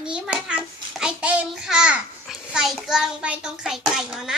วันนี้มาทำไอเต็มค่ะ ใส่เกลือลงไปตรงไข่ไก่เนาะนะ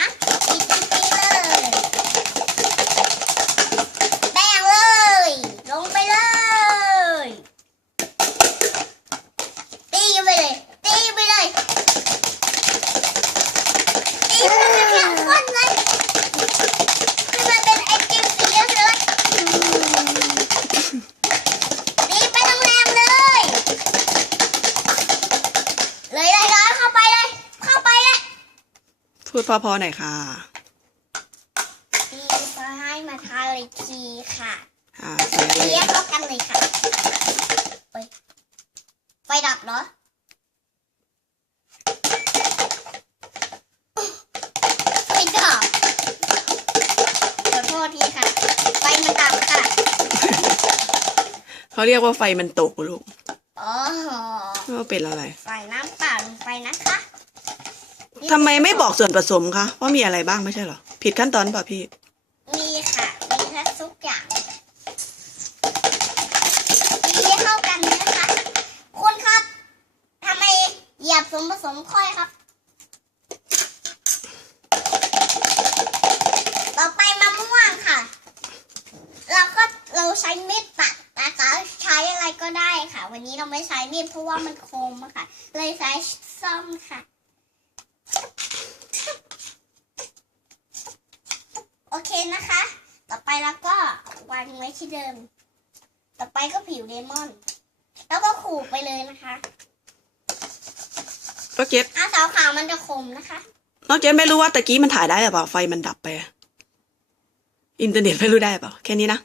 พูดพอๆหน่อยค่ะตีจะให้มาทาเลยทีค่ะอ่าใส่อะไรเรียกเข้ากันเลยค่ะเฮ้ยไฟดับเหรอไฟดับขอโทษทีค่ะ ไฟมันดับค่ะ เขาเรียกว่าไฟมันตกลูกอ๋อ ว่าเป็นอะไรใส่น้ำเปล่าลงไปนะคะ ทำไมไม่บอกส่วนผสมคะว่ามีอะไรบ้างไม่ใช่เหรอ ผิดขั้นตอนเปล่ะพี่ มีค่ะ มีแทบทุกอย่างตีให้เข้ากันนะคะคุณครับทำไมเหยียบส่วนผสมค่อยครับ ต่อไปมะม่วงค่ะ เราก็เราใช้มีดตัดนะคะใช้อะไรก็ได้ค่ะ วันนี้เราไม่ใช้มีดเพราะว่ามันคมอะค่ะ เลยใช้ซ่อมค่ะ โอเคนะคะ ต่อไป แล้วก็วางไว้ที่เดิม ต่อไปก็ผิวเลมอน แล้วก็ขูดไปเลยนะคะก็เก็ตอาสาวขาวมันจะคมนะคะน้องเจ๊ไม่รู้ว่าตะกี้มันถ่ายได้หรือเปล่าไฟมันดับไปอะอินเทอร์เน็ตไม่รู้ได้เปล่าแค่นี้นะ